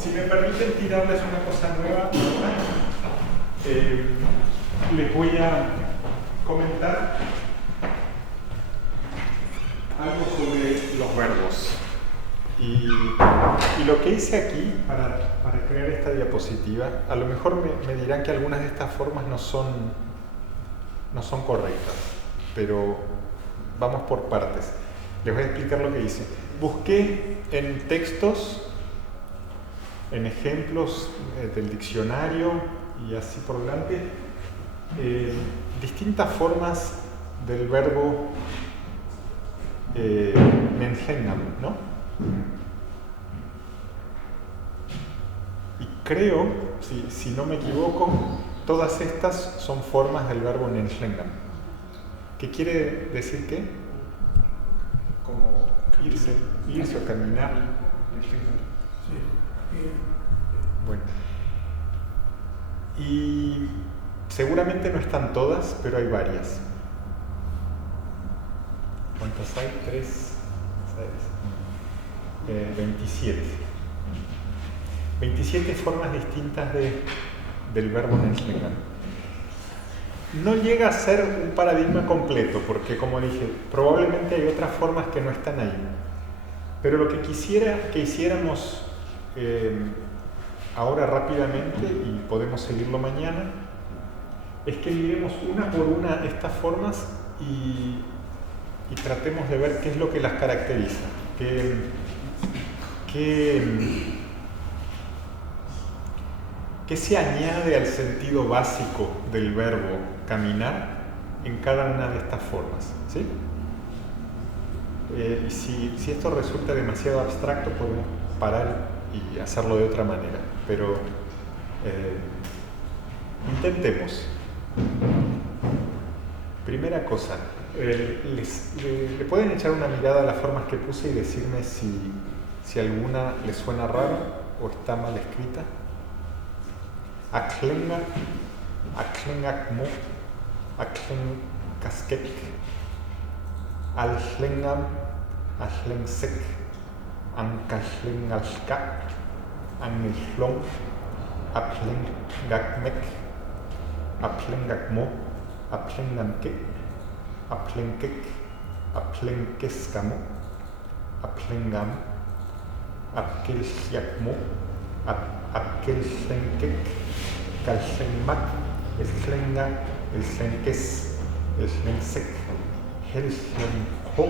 Si me permiten tirarles una cosa nueva, les voy a comentar algo sobre los verbos. Y lo que hice aquí para crear esta diapositiva, a lo mejor me dirán que algunas de estas formas no son correctas, pero vamos por partes. Les voy a explicar lo que hice. Busqué en textos, en ejemplos del diccionario y así por delante, distintas formas del verbo nenhengam, ¿no? Y creo, si no me equivoco, todas estas son formas del verbo nenhengam. ¿Qué quiere decir qué? Como irse o caminar. Bueno. Y seguramente no están todas, pero hay varias. ¿Cuántas hay? 3, 6, 27. 27 formas distintas del verbo nenhengam. No llega a ser un paradigma completo, porque como dije, probablemente hay otras formas que no están ahí. Pero lo que quisiera que hiciéramos ahora rápidamente, y podemos seguirlo mañana, es que miremos una por una estas formas y tratemos de ver qué es lo que las caracteriza, qué se añade al sentido básico del verbo caminar en cada una de estas formas, ¿sí? Y si esto resulta demasiado abstracto, podemos parar y hacerlo de otra manera, pero intentemos. Primera cosa, le pueden echar una mirada a las formas que puse y decirme si alguna les suena rara o está mal escrita. Aklenga, aklengakmo, aklenkaskek, alhlengam, ahlensek, ankashlengalska, angelhlong, aplengakmek, aplengakmo, aplengamke, aplenkek, aplenkeskamo, aplengam, apkelsyakmo, apkelsenkek, kalsenmak, elsenga, elsenkes, elsensek, helsenho,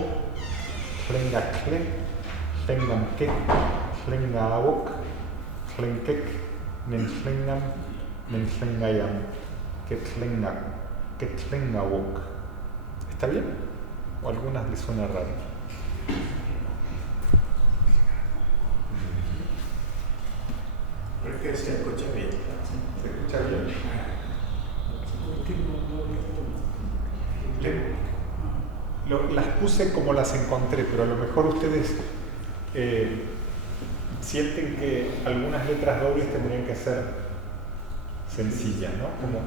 slengakle, slengamke, slengaawok, slenkek, nenslengam, nenslengayam, ketslengawok. ¿Está bien? ¿O a algunas les suena raro? Creo que se escucha bien. ¿Se escucha bien? Las puse como las encontré, pero a lo mejor ustedes sienten que algunas letras dobles tendrían que ser sencillas, ¿no? Como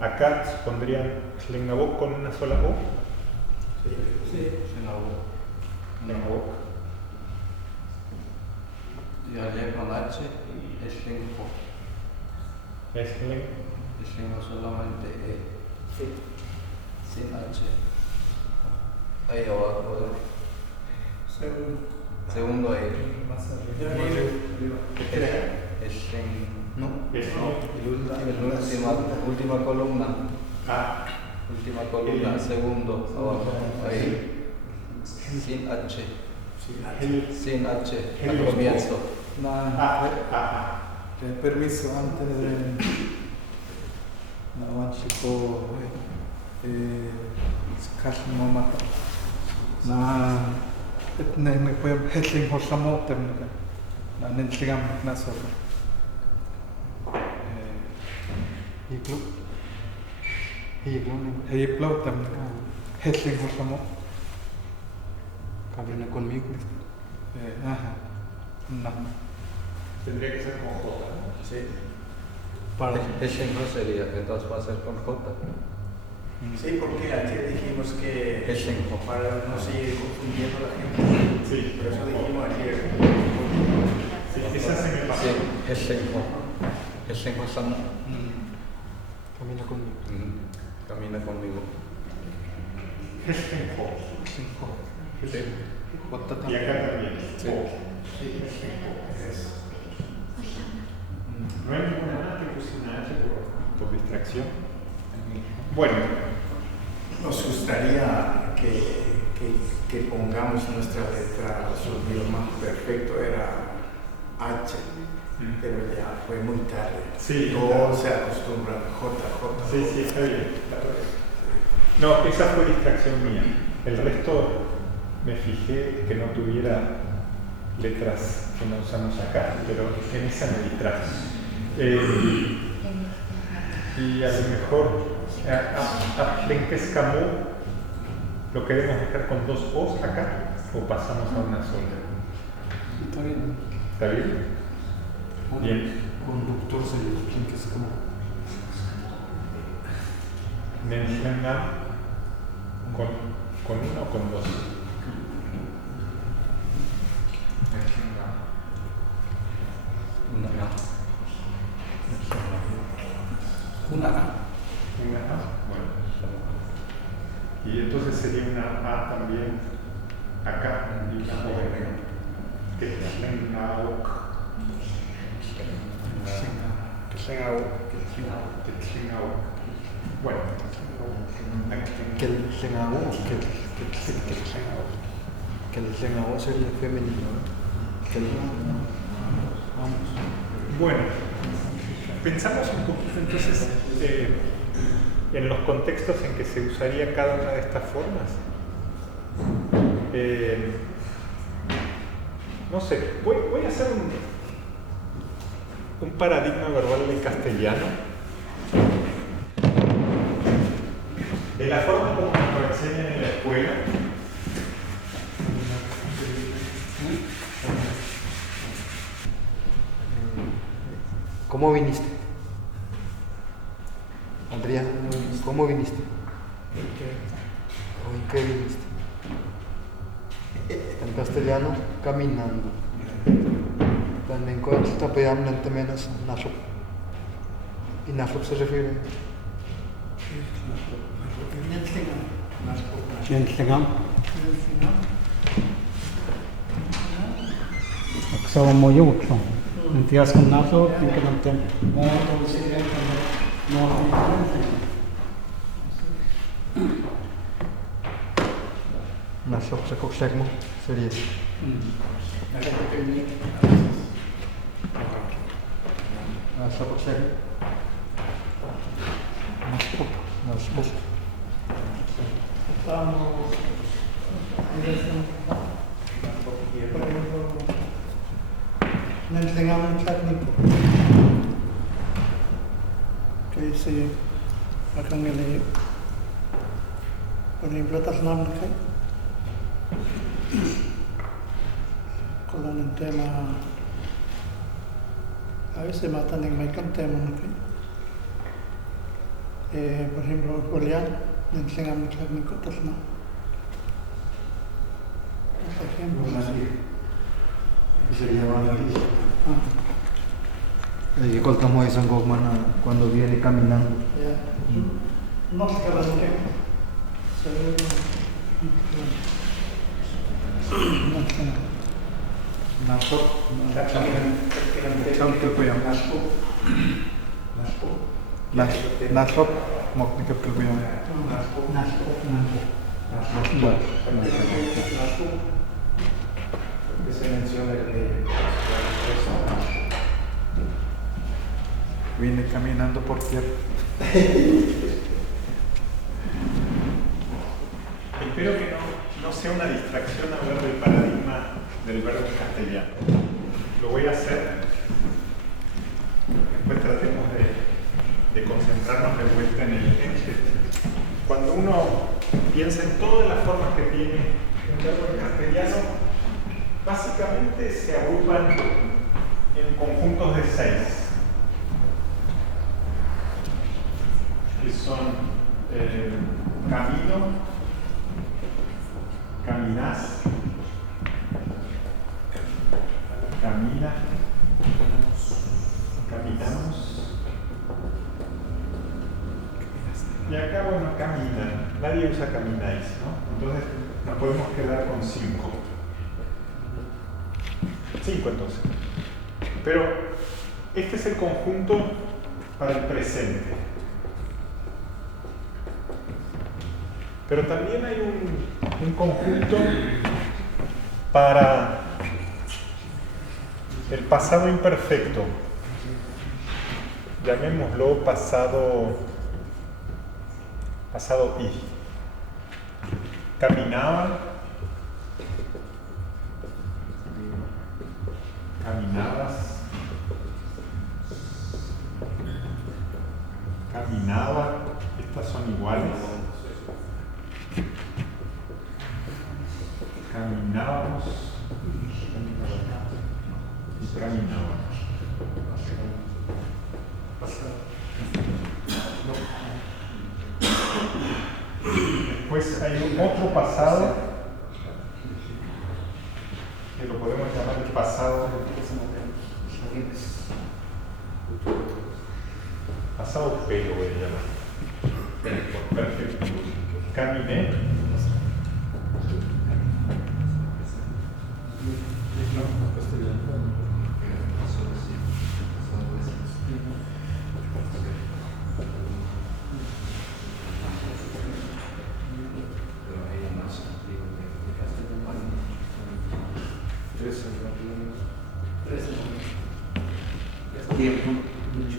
acá pondrían slengabok con una sola O. Sí. Slengabok. Y allá con H, Eslenjo. Eslenjo solamente E. Sí. Sin H. Ahí abajo. Segundo ahí. Eslen. No. Última columna. Ah. Última columna, segundo abajo. Ahí. Sin H. Sin H. Al comienzo. Permiso, antes de Nawanchiko Skashmomata na me fue Hesling Hosamotem na Nenchigam Nasor Hiplotem Hesling Hosamo Cabina conmigo. No. Tendría que ser con J, ¿no? Sí. Para Eslenjo sería, entonces va a ser con J. Sí, porque ayer dijimos que Eslenjo. para no seguir confundiendo a la gente. Sí. Por eso dijimos ayer. Sí. esa se me pasó. Sí, Heslengo Samo. Camina conmigo. Camina conmigo. Heslengo. Sí. Y acá también. Sí. Sí, Heslengo. No hay ninguna más que puse una H por distracción. Bueno, Nos gustaría que pongamos nuestra letra, sonido más perfecto era H, pero ya fue muy tarde. Sí, todos se acostumbran J. sí, está bien. No, esa fue distracción mía. El resto me fijé que no tuviera letras que no usamos acá, pero en esa me distraje. Y a lo mejor Heslengo lo queremos dejar con dos O's acá o pasamos a una sola. Está bien. ¿Está bien? Bien. Conductor sería Heslengo. Mencionar con uno o con dos. Una A. Una A. Bueno. Y entonces sería una A también acá y una O. Que bueno. Que el Heslengo sería femenino. Vamos. Bueno, pensamos un poquito entonces en los contextos en que se usaría cada una de estas formas. No sé, voy a hacer un paradigma verbal del castellano. De la forma como nos lo enseñan en la escuela. ¿Cómo viniste? Adrián, ¿cómo viniste? ¿En qué viniste? En castellano, caminando. También cuando está pegando en menos Nashop. Y Nashop se refiere. Heslengo. Aksawa mo yukso. Entias con naso, pinke nantem. Nashop se coxegmo sería. Nashop coxegmo. Nashop. Naglingan técnico que se akan nili por ejemplo tasnam kai con el tema a veces matan en Michael tema kai por ejemplo Julián naglingan técnico tasnam por ejemplo Sería y coltamos eso en Gogman cuando viene caminando. ya no se queda que Nashop. Nashop. Mok ni kapil buyang. Que se menciona el Vine caminando por tierra. Espero que no sea una distracción hablar del paradigma del verbo en castellano. Lo voy a hacer. Después tratemos de concentrarnos de vuelta en el ente. Cuando uno piensa en todas las formas que tiene un verbo en castellano, básicamente se agrupan en conjuntos de 6. Que son camino, caminás, camina, Y acá, bueno, caminan. Nadie usa camináis, ¿no? Entonces nos podemos quedar con 5. 5 entonces. Pero este es el conjunto para el presente. Pero también hay un conjunto para el pasado imperfecto. Llamémoslo pasado I. Caminaba. Caminabas. Caminaba. Estas son iguales. Caminábamos. Y caminábamos. Después hay otro pasado que lo podemos llamar el pasado P, lo voy a llamar. Perfecto. Caminé.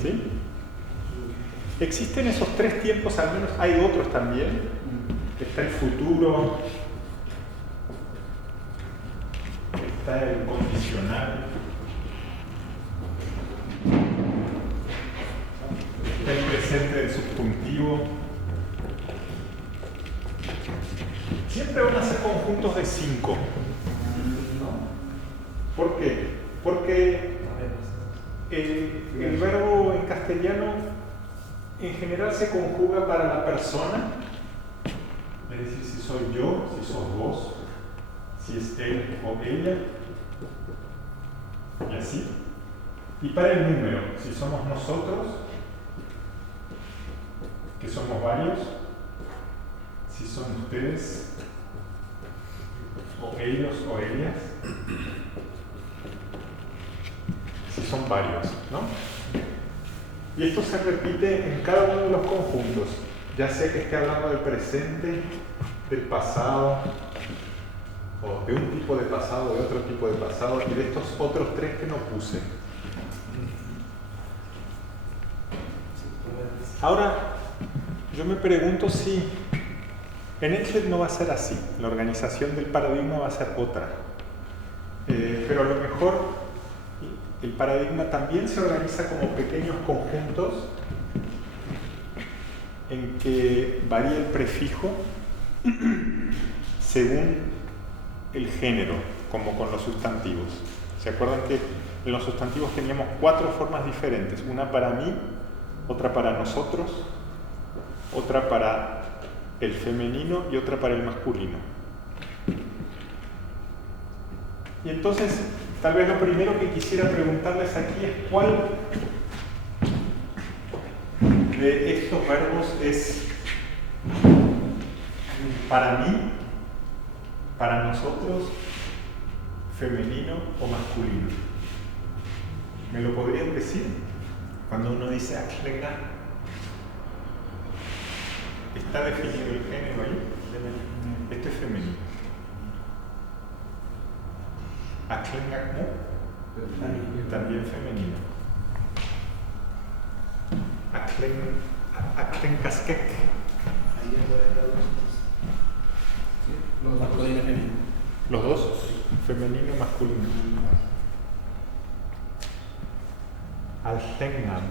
¿Sí? Existen esos 3 tiempos, al menos hay otros también. Está el futuro, está el condicional, está el presente del subjuntivo. Siempre van a ser conjuntos de 5. ¿Por qué? Porque el verbo en castellano en general se conjuga para la persona, es decir, si soy yo, si sos vos, si es él o ella, y así. Y para el número, si somos nosotros, que somos varios, si son ustedes, o ellos o ellas, si son varios, ¿no? Y esto se repite en cada uno de los conjuntos, ya sea que esté hablando del presente, del pasado, o de un tipo de pasado, de otro tipo de pasado, y de estos otros 3 que no puse. Ahora, yo me pregunto si en Excel no va a ser así, la organización del paradigma va a ser otra. Pero a lo mejor el paradigma también se organiza como pequeños conjuntos en que varía el prefijo según el género, como con los sustantivos. ¿Se acuerdan que en los sustantivos teníamos 4 formas diferentes? Una para mí, otra para nosotros, otra para el femenino y otra para el masculino. Y entonces, tal vez lo primero que quisiera preguntarles aquí es cuál de estos verbos es para mí, para nosotros, femenino o masculino. ¿Me lo podrían decir? Cuando uno dice Achlenga, ¿está definido el género ahí? Este es femenino. Achlengakmu, también femenino. Achlengkaskek. Los dos, femenino y masculino. Altengan.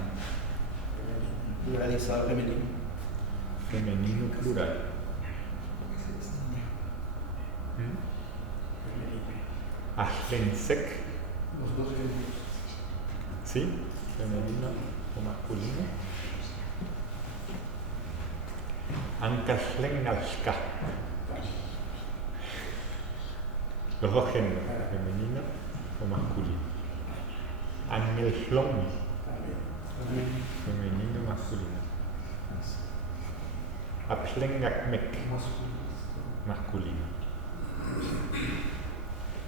Pluralizado femenino. Femenino plural. Ahlensek. Los dos femeninos. ¿Sí? Femenino o masculino. Ankaslengalska. Los dos géneros, femenino o masculino. Angelslong. Femenino o masculino. Aplengakmek, masculino.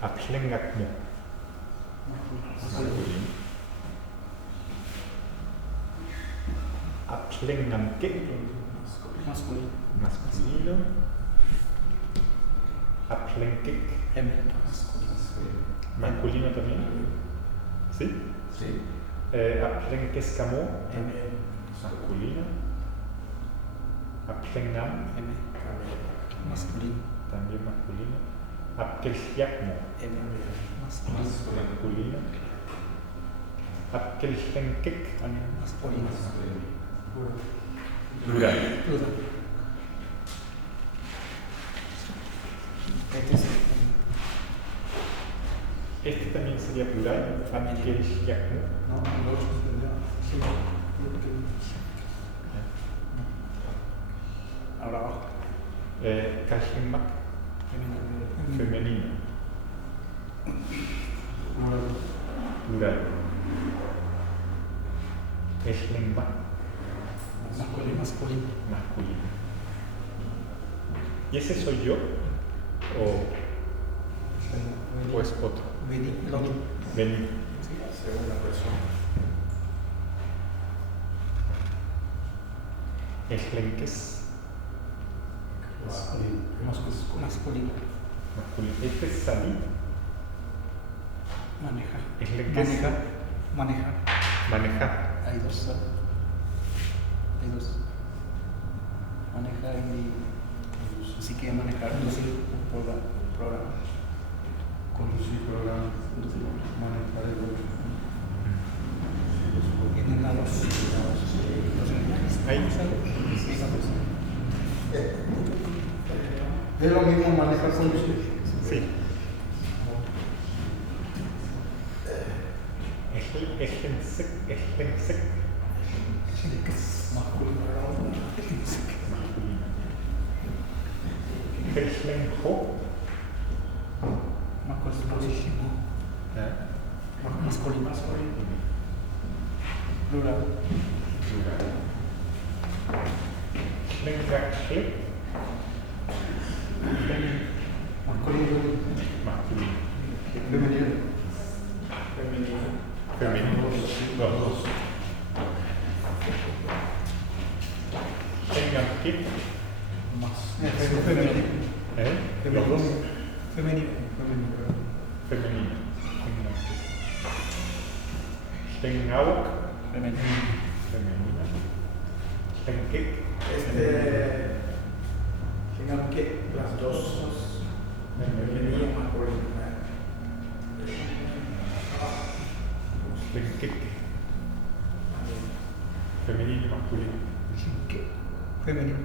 Aplengakmo, masculino. Aplengamke, Masculino. masculino. Aplenkek, masculino también. ¿Sí? Sí. Aplenkeskamo, masculino. Aplengam, Masculino. también masculino. Apkelhyakmo, masculino. Apkelhenkek, Masculino. plural. Este también sería plural. Apkelhyakmo. Ahora abajo. Kalhimak, femenino. Plural. Eshlengma, Masculino. Masculino. masculino. ¿Y ese soy yo? ¿O es otro? Vení. El otro. Vení. Segunda persona. Eshlenkes, Masculino. masculino. Este es salí. Manejar. Eshlenkes, Manejar. manejar. Hay dos. Hay dos. Manejar y. Si quiere manejar, conducir un programa. Conducir programa, manejar el otro. Vienen a los. Ahí. Es lo mismo manejar conducir. Sí. Eshlensek, eshlensek, Masculino. masculino. Eshlenjo, Masculino. Masculino. Plural. plural. Shlengakhe, Masculino. masculino. Femenino. Femenino. Los dos. Shlengakhe, Femenino. los dos. Femenino. Femenino. Shlengawak, Femenino. femenino. Shlenkek, Tengan que las dos femenino. masculino. Shlenkek, femenino y masculino. Femenino.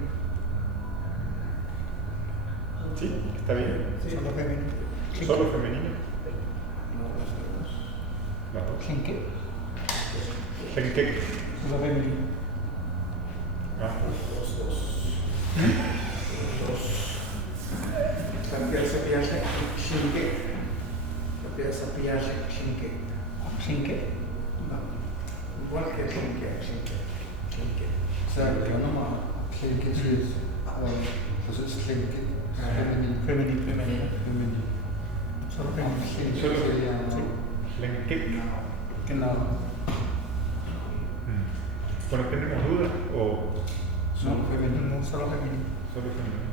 ¿Sí? ¿Está bien? Solo femenino. ¿Solo femenino? No, las dos. Las dos. ¿Qué? Shlenkek. Solo femenino. Ah, Los dos. También cepillarse shinke. También cepillarse shinke. ¿Shinke? No. Igual que shinke. Shinke. O sea, que no más. Que sí es. Pues es que femenino. Femenino. Femenino. Solo femenino. Solo sería. Shlenkek. Que no. Bueno, ¿tenemos dudas o Solo femenino. No, solo femenino. solo femenino?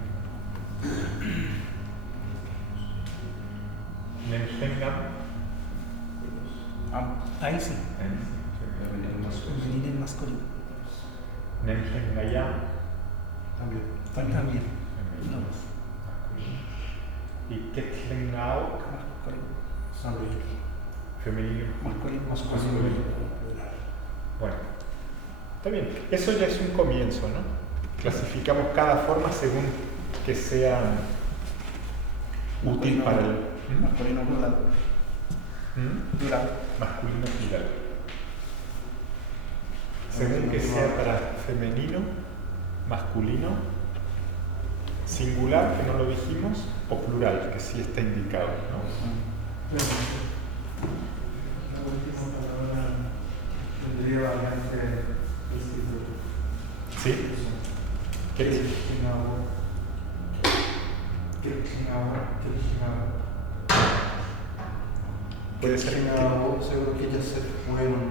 Nenshengam. Ahí sí. Femenino masculino. Femenino y masculino. Nenshengayam. También. También. Femenino. No. Masculino. Y Kethlengao. Masculino. Femenino. Masculino. Masculino. Bueno, está bien. Eso ya es un comienzo, ¿no? Clasificamos cada forma según que sea útil para el Masculino plural. Plural. masculino plural. Según que sea para femenino, masculino, singular, que no lo dijimos, o plural, que sí está indicado, ¿no? La última palabra tendría variante instituto. ¿Sí? ¿Qué es? Puede ser que seguro que ya se fueron.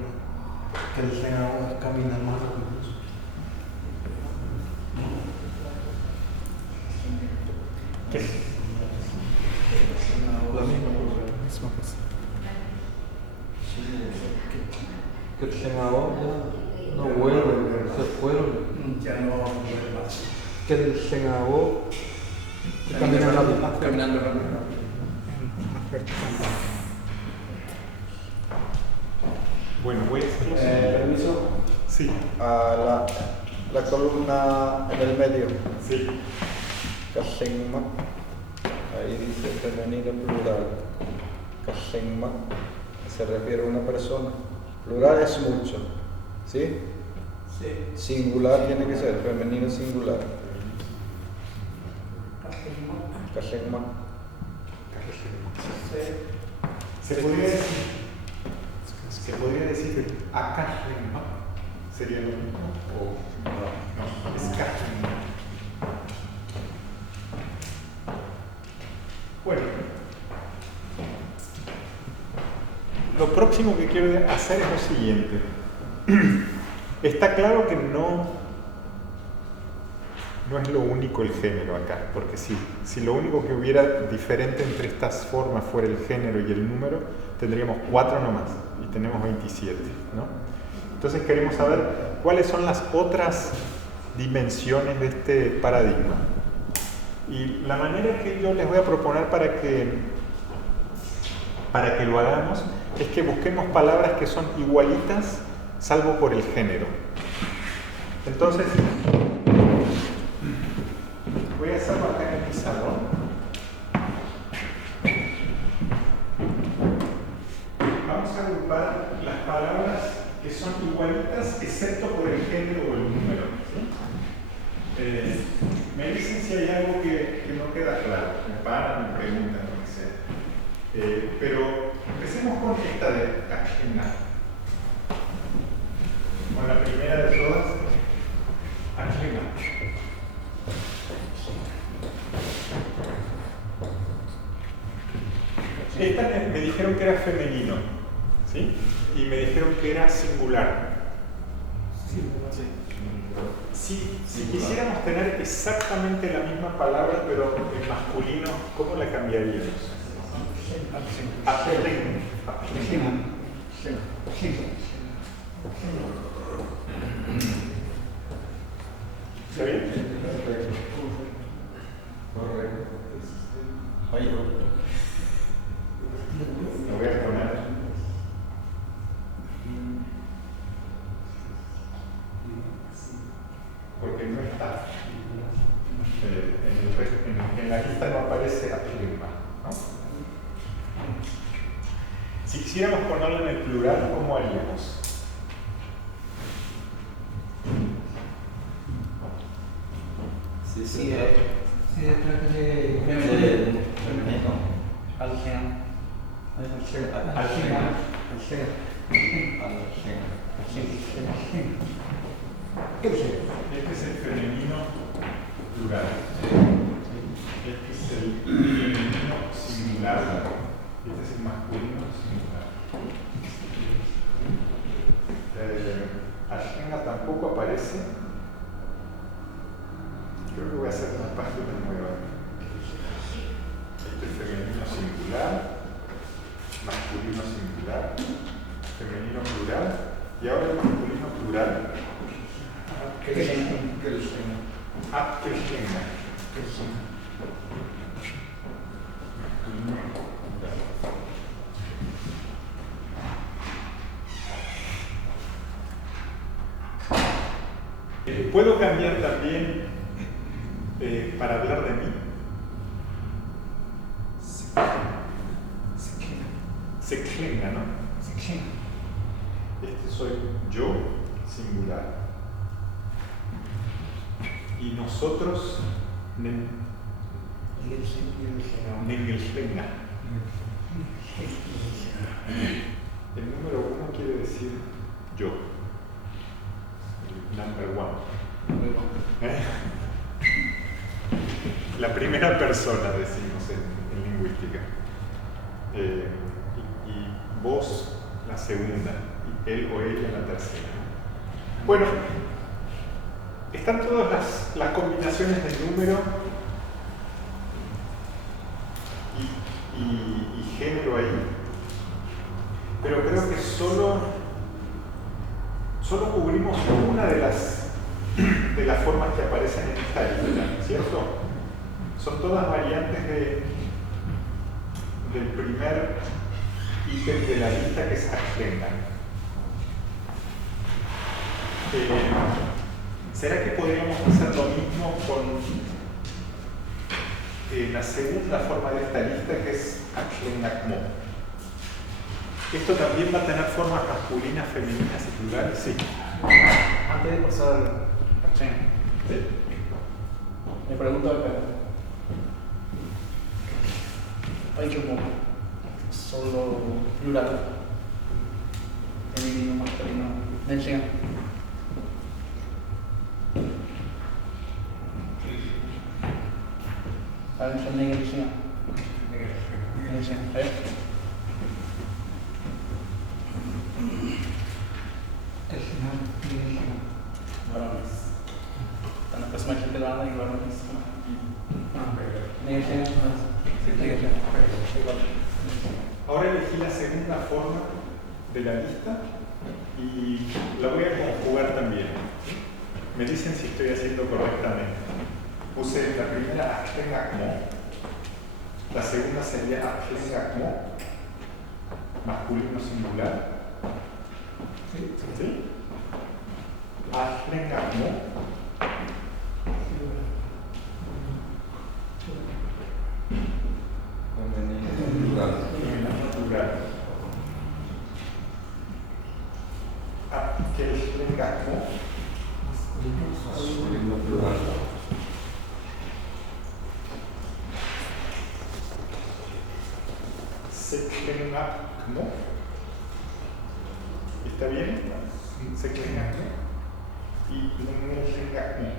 Que les tenga caminar más rápido. ¿Qué? La misma cosa. Que tenga ahora no vuelven, se fueron. Ya no vuelve más. Que tenga ahora que caminan rápido. Caminando rápido. Bueno, voy a Permiso. Sí, A la columna en el medio. sí. Kasigma. Ahí dice femenino plural. Kasigma. Se refiere a una persona. Plural es mucho. ¿Sí? Sí. Singular tiene que ser femenino singular. Kasigma. Se podría decir acá sería lo mismo o no, es Kajima. Bueno, lo próximo que quiero hacer es lo siguiente. Está claro que no es lo único el género acá, porque si lo único que hubiera diferente entre estas formas fuera el género y el número, tendríamos 4 nomás y tenemos 27, ¿no? Entonces queremos saber cuáles son las otras dimensiones de este paradigma. Y la manera que yo les voy a proponer para que lo hagamos es que busquemos palabras que son igualitas salvo por el género. Entonces, voy a hacerlo acá en el pizarrón. Vamos a agrupar las palabras que son igualitas excepto por el género o el número. ¿Sí? Me dicen si hay algo que no queda claro, me paran, me preguntan, lo que sea. Pero empecemos con esta de ajena. Con la primera de todas, ajena. Esta me dijeron que era femenino, ¿sí? Y me dijeron que era singular. Si quisiéramos tener exactamente la misma palabra, pero en masculino, ¿cómo la cambiaríamos? ¿Está bien? Correcto. Oye, Lo voy a poner. Porque no está. En la lista no aparece afirma, ¿no? Si quisiéramos ponerlo en el plural, ¿cómo haríamos? Sí, Sí, se trata de femenino. Algen. Este es el femenino plural. Este es el femenino singular. Este es el masculino singular. Ajena tampoco aparece. Creo que voy a hacer una página nueva. Este es femenino singular, masculino singular, femenino plural, y ahora el masculino plural. Abgeschenkt. ¿Puedo cambiar también para hablar de mí? Seklenga, ¿no? Este soy yo, singular. Y nosotros, Nengelschlenga. El número 1 quiere decir yo. El number 1. la primera persona, decimos en lingüística. Y vos la segunda, y él o ella la tercera. Bueno, están todas las combinaciones de número y género ahí, pero creo que solo cubrimos una de las formas que aparecen en esta lista, ¿cierto? Son todas variantes del primer ítem de la lista, que es Ashlenga. ¿Será que podríamos hacer lo mismo con la segunda forma de esta lista, que es Ashlenga-Mo? ¿Esto también va a tener formas masculinas, femeninas y plurales? Sí. Antes de pasar a Chen, ¿Sí? me pregunto acá. Hay como solo plural, femenino, masculino, mención. ¿Saben qué negación? Negación. Varones. Están las personas que te van y varones. Negación. Negación. Ahora elegí la segunda forma de la lista y la voy a conjugar también. Me dicen si estoy haciendo correctamente. Puse la primera Ashlenga-Mo, la segunda sería Ashlenga-Mo, masculino singular. ¿Sí? Ashlenga-Mo. Plural. Plural. Ashlenga-Mo. Masculino plural. Seklenga-Mo. ¿Está bien? Seklenga-Mo. Y Lengellenga-Mo.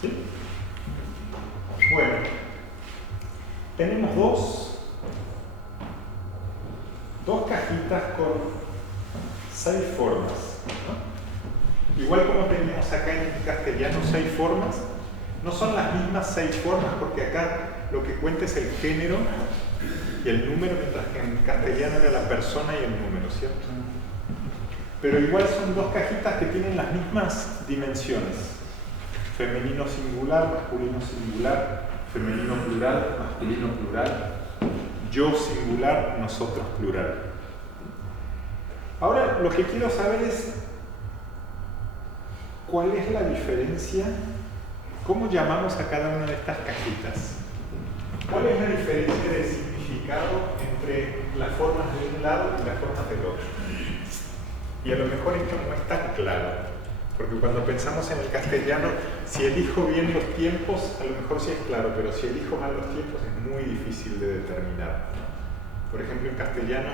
¿Sí? Bueno, tenemos dos cajitas con 6 formas, ¿no? Igual como teníamos acá en castellano 6 formas, no son las mismas 6 formas, porque acá lo que cuenta es el género y el número, mientras que en castellano era la persona y el número, ¿cierto? Pero igual son 2 cajitas que tienen las mismas dimensiones. Femenino singular, masculino singular, femenino plural, masculino plural, yo singular, nosotros plural. Ahora lo que quiero saber es cuál es la diferencia, cómo llamamos a cada una de estas cajitas. ¿Cuál es la diferencia de significado entre las formas de un lado y las formas del otro? Y a lo mejor esto no es tan claro. Porque cuando pensamos en el castellano, si elijo bien los tiempos, a lo mejor sí es claro, pero si elijo mal los tiempos es muy difícil de determinar. Por ejemplo, en castellano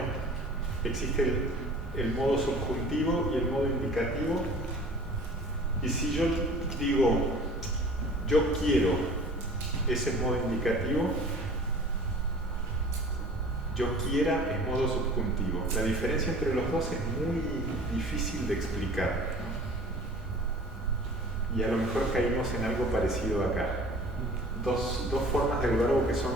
existe el modo subjuntivo y el modo indicativo. Y si yo digo, yo quiero, ese es modo indicativo, yo quiera es modo subjuntivo. La diferencia entre los dos es muy difícil de explicar. Y a lo mejor caímos en algo parecido acá. Dos formas del verbo que son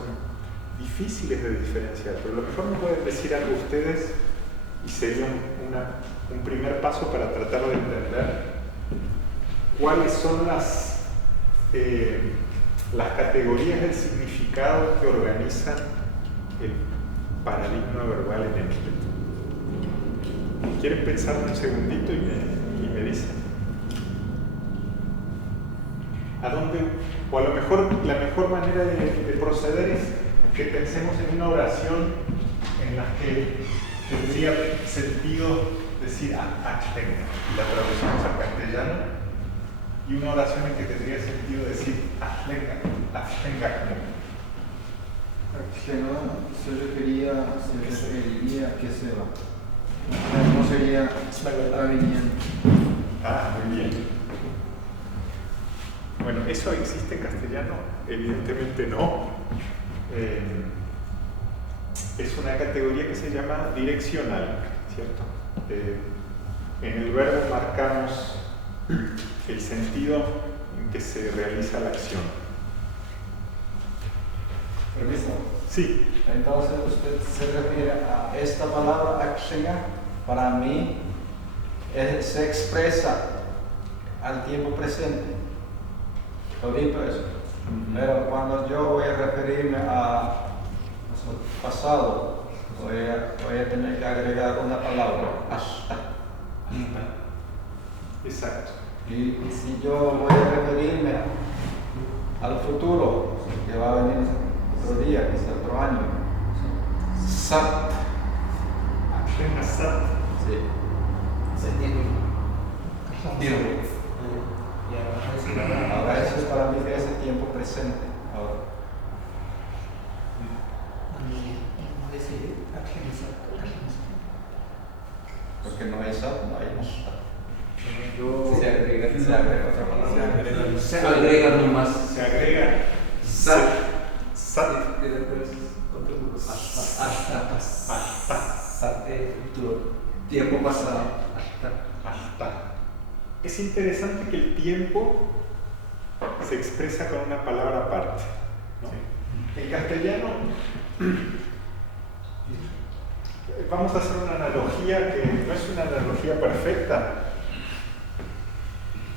difíciles de diferenciar, pero a lo mejor me pueden decir algo ustedes y sería un primer paso para tratar de entender cuáles son las categorías del significado que organizan el paradigma verbal en el. ¿Quieren pensar un segundito y me dicen? ¿A dónde? O a lo mejor la mejor manera de proceder es que pensemos en una oración en la que tendría sentido decir Ashlenga, y la traducimos al castellano, y una oración en que tendría sentido decir Ashlenga. Se referiría a que se va. No sería está viniendo. Ah, muy bien. Bueno, ¿eso existe en castellano? Evidentemente no. Es una categoría que se llama direccional, ¿cierto? En el verbo marcamos el sentido en que se realiza la acción. Permiso. Sí. Entonces usted se refiere a esta palabra acción, para mí se expresa al tiempo presente. Todito eso. Pero cuando yo voy a referirme a pasado, voy a tener que agregar una palabra, hasta. Exacto. Y si yo voy a referirme al futuro, que va a venir otro día, quizá otro año, sat. Sat. Sí. Tiempo. Ahora eso es para mí que es el tiempo presente. Ahora. Porque no hay sat, no hay hasta. Se agrega otra palabra. Se agrega nomás. Se agrega Sat. sat. Y después hasta. Sat es futuro. Tiempo pasado. Hasta. Es interesante que el tiempo se expresa con una palabra aparte, ¿no? En castellano, vamos a hacer una analogía que no es una analogía perfecta,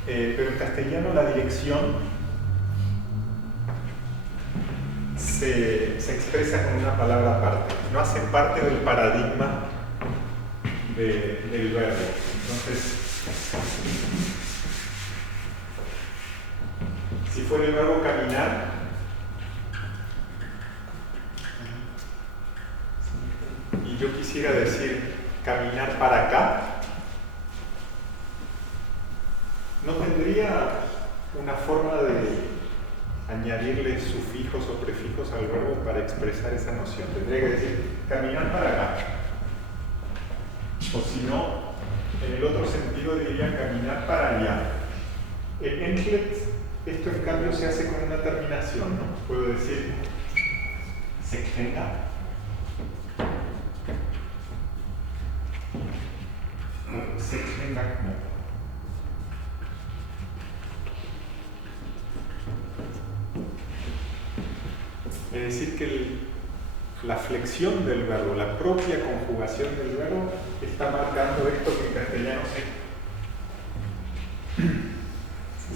pero en castellano la dirección se expresa con una palabra aparte, no hace parte del paradigma del verbo. Entonces, si fuera el verbo caminar, y yo quisiera decir caminar para acá, no tendría una forma de añadirle sufijos o prefijos al verbo para expresar esa noción. Tendría que decir caminar para acá. O si no, en el otro sentido diría caminar para allá. En Entlet esto en cambio se hace con una terminación, ¿no? Puedo decir sekhenga. Sekhenga no. Es decir que la flexión del verbo, la propia conjugación del verbo, está marcando esto que en castellano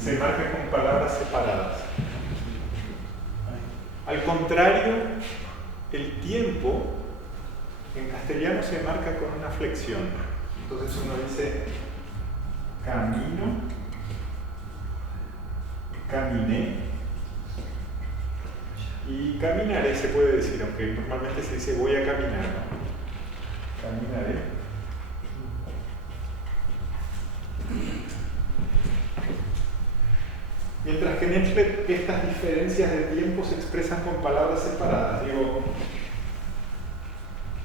se marca con palabras separadas. Al contrario, el tiempo en castellano se marca con una flexión. Entonces uno dice camino, caminé, y caminaré se puede decir, aunque normalmente se dice voy a caminar, ¿no? Caminaré. Mientras que en estas diferencias de tiempo se expresan con palabras separadas. Digo,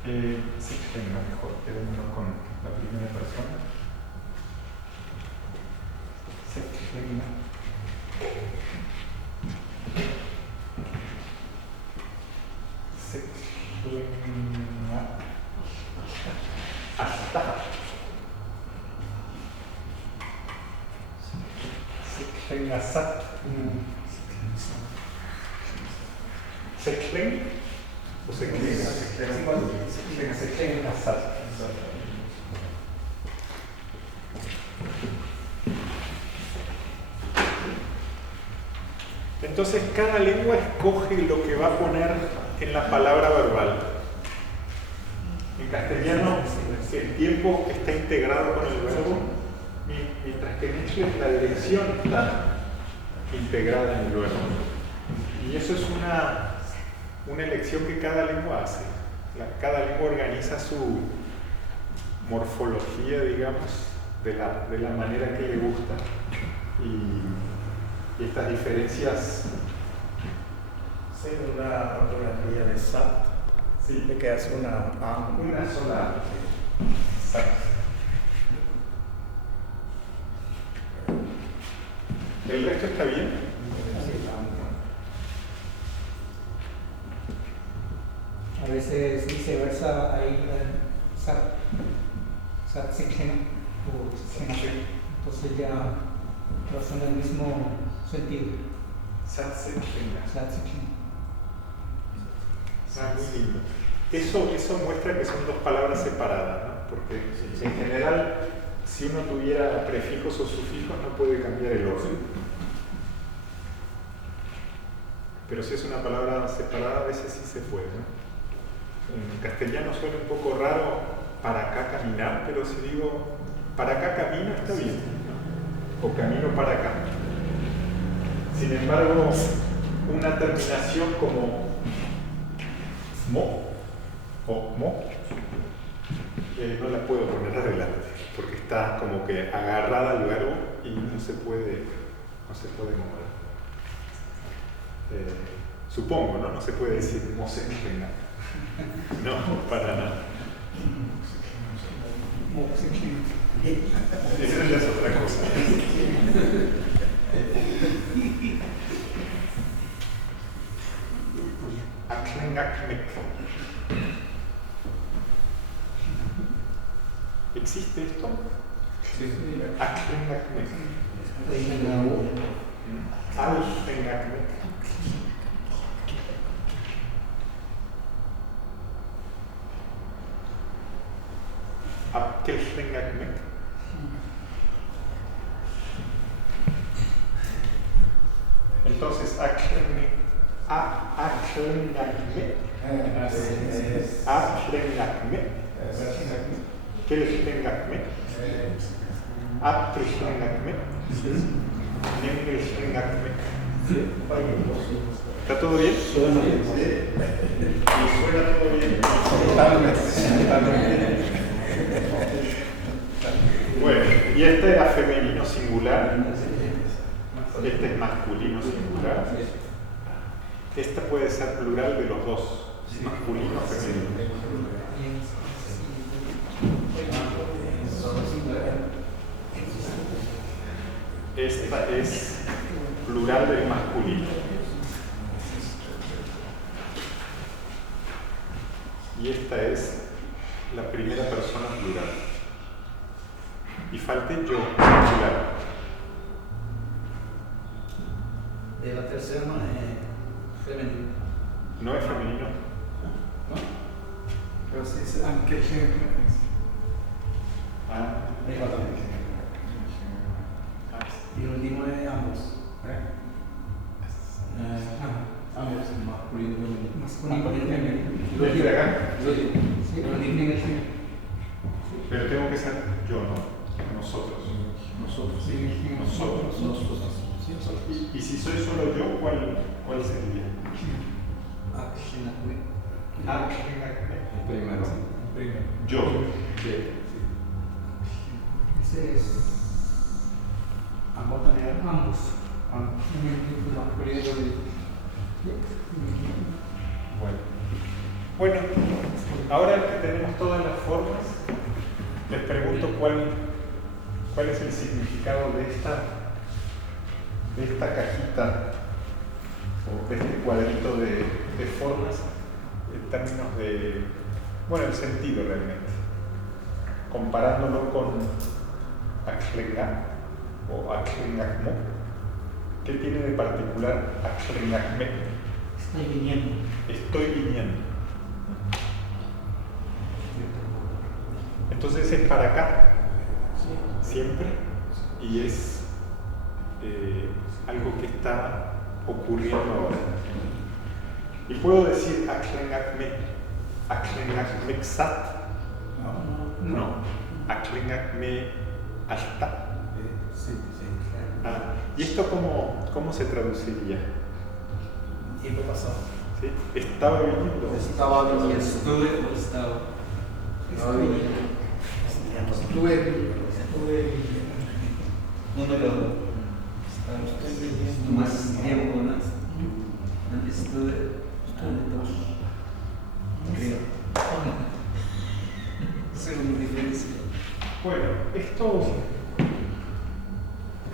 sí, venga, mejor, quedémonos con la primera persona. Sí, venga. Hasta. Seklengasat. Seklen o seklenga. Seklengasat. Entonces cada lengua escoge lo que va a poner en la palabra verbal. En castellano el tiempo está integrado con el verbo, mientras que en inglés la dirección está integrada en el verbo. Y eso es una elección que cada lengua hace. Cada lengua organiza su morfología, digamos, de la manera que le gusta. Y estas diferencias... Sí, una ortografía de SAT, Sí. de que hace una A. Una sola. SAT. ¿El resto está bien? Sat Sikshena o Sikshena. Entonces ya son del mismo sentido. Sat Sikshena. Sat Sikshena. Muy lindo. Eso muestra que son dos palabras separadas, ¿no? Porque en general, si uno tuviera prefijos o sufijos, no puede cambiar el orden. Pero si es una palabra separada, a veces sí se puede, ¿no? En castellano suena un poco raro para acá caminar, pero si digo para acá camino está bien, ¿no? O camino para acá. Sin embargo, una terminación como mo o mo no la puedo poner adelante porque está como que agarrada al verbo y no se puede mover. Supongo, ¿no? No se puede decir mo se venga. No, para nada. Esa ya es otra cosa. Aklengakmek. ¿Existe esto? Sí. Aklengakmek. Alfengakmek. Abkelfengakmek. Entonces, Aklengakmek. Aklengakmek. Kelfengakmek. Abkelfengakmek. Nengelfengakmek. ¿Está todo bien? Suena bien. ¿Y suena todo bien? Totalmente. Bueno, y este era femenino singular, este es masculino singular. Esta puede ser plural de los dos, masculino o femenino. Esta es plural del masculino. Y esta es la primera persona plural. Y falta yo, singular. De la tercera no es femenino. No es femenino. ¿No? Pero sí es aunque y el último es ambos. Ambos, masculino y femenino. ¿Lo quiere acá? Sí, lo dije. Pero tengo que ser yo, ¿no? Nosotros. Nosotros. Nosotros. Y si soy solo yo, ¿cuál sería? Primero. Yo. Ese es ambos también. Ambos. Bueno, ahora que tenemos todas las formas, les pregunto cuál es el significado de esta cajita o de este cuadrito de formas en términos de, bueno, el sentido realmente, comparándolo con Aklengak o Aklengakmo. ¿Qué tiene de particular Aklengakme? Estoy viniendo. Estoy viniendo. Entonces es para acá, siempre, y es algo que está ocurriendo ahora. Y puedo decir Aklengakme, Aklengakmeksat, no, Aklengakme hasta. ¿Y esto cómo se traduciría? Tiempo pasado. ¿Sí? Estaba viniendo. Estaba viniendo. Estuve o estaba. Estuve viniendo. No me lo. Más tiempo, ¿no? Estuve. Creo. Según diferencia. Bueno, esto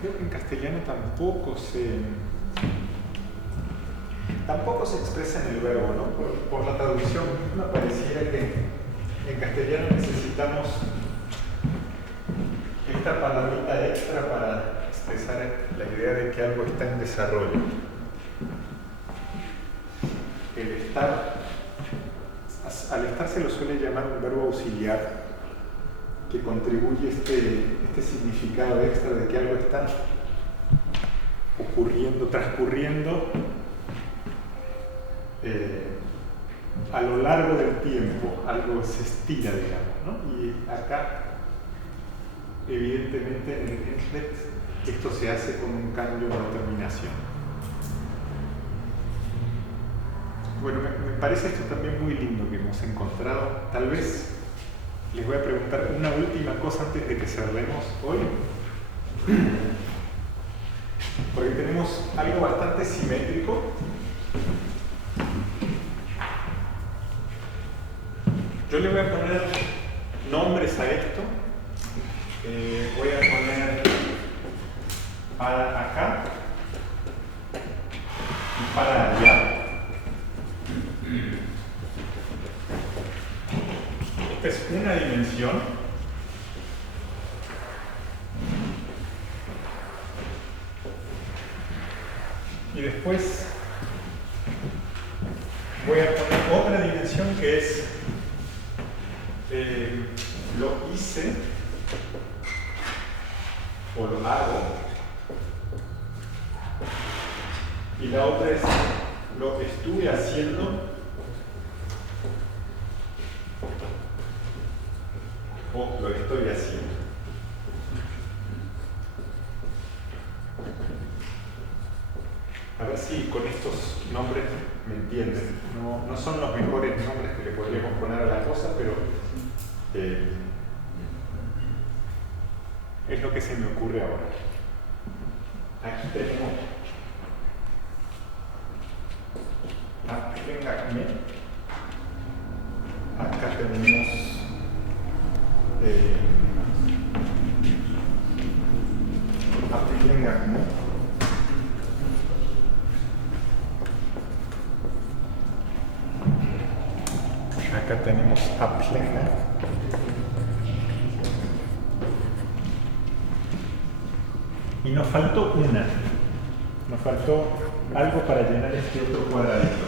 creo que en castellano tampoco se expresa en el verbo, ¿no? Por la traducción me pareciera que en castellano necesitamos necesitamos esta palabrita extra para expresar la idea de que algo está en desarrollo. El estar, al estar se lo suele llamar un verbo auxiliar que contribuye este significado extra de que algo está ocurriendo, transcurriendo a lo largo del tiempo, algo se estira, digamos, ¿no? Y acá, evidentemente, en el Genschlecht, esto se hace con un cambio de terminación. Bueno, me parece esto también muy lindo que hemos encontrado. Tal vez les voy a preguntar una última cosa antes de que cerremos hoy. Porque tenemos algo bastante simétrico. Yo le voy a poner nombres a esto. Voy a poner para acá y para allá. Esta es una dimensión. Y después voy a poner otra dimensión que es lo hice o lo hago. Y la otra es lo que estuve haciendo o lo estoy haciendo. A ver si con estos nombres me entienden. No son los mejores nombres que le podríamos poner a la cosa, pero es lo que se me ocurre ahora. Aquí tenemos Abhängigkeit. Acá tenemos Abhängigkeit. Acá tenemos Abhängigkeit. Y nos faltó una. Nos faltó algo para llenar este otro cuadradito.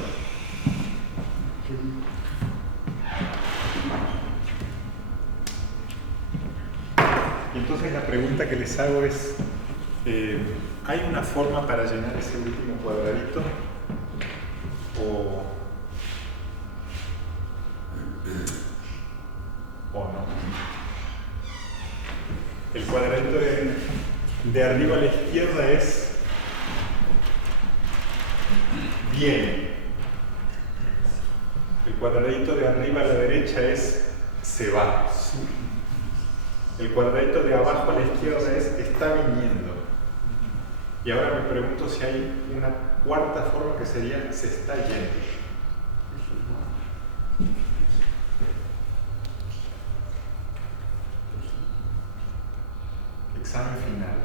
Y entonces la pregunta que les hago es, ¿hay una forma para llenar ese último cuadradito? ¿O no? El cuadradito de arriba a la izquierda es bien. El cuadradito de arriba a la derecha es se va. El cuadradito de abajo a la izquierda es está viniendo. Y ahora me pregunto si hay una cuarta forma que sería se está yendo. Examen final.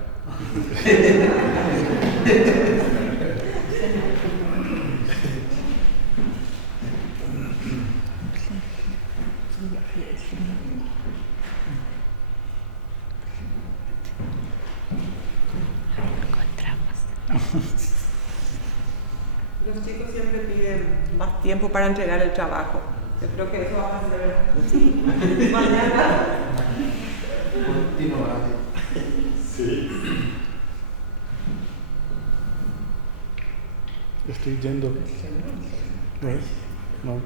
Los chicos siempre piden más tiempo para entregar el trabajo. Yo creo que eso va a ser mañana. Sí. Estoy yendo. ¿Ves? No.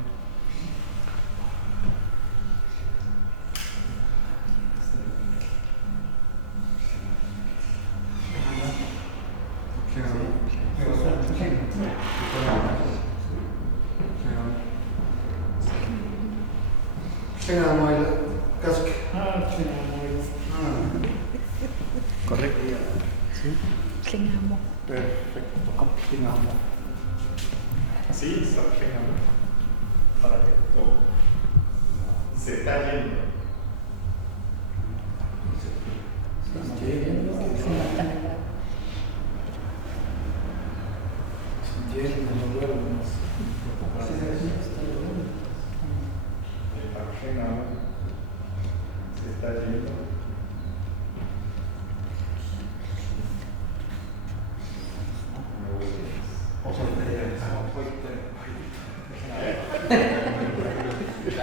Correcto. ¿Sí? Perfecto. Sí, está para que se está yendo. Se está yendo.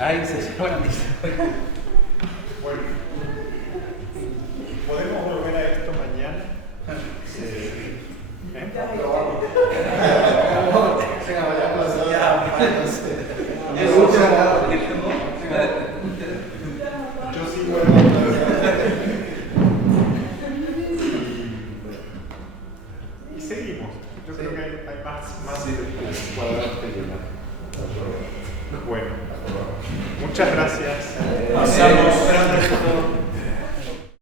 Ay, se llevan, dice. Bueno, ¿podemos volver a esto mañana? Yo sigo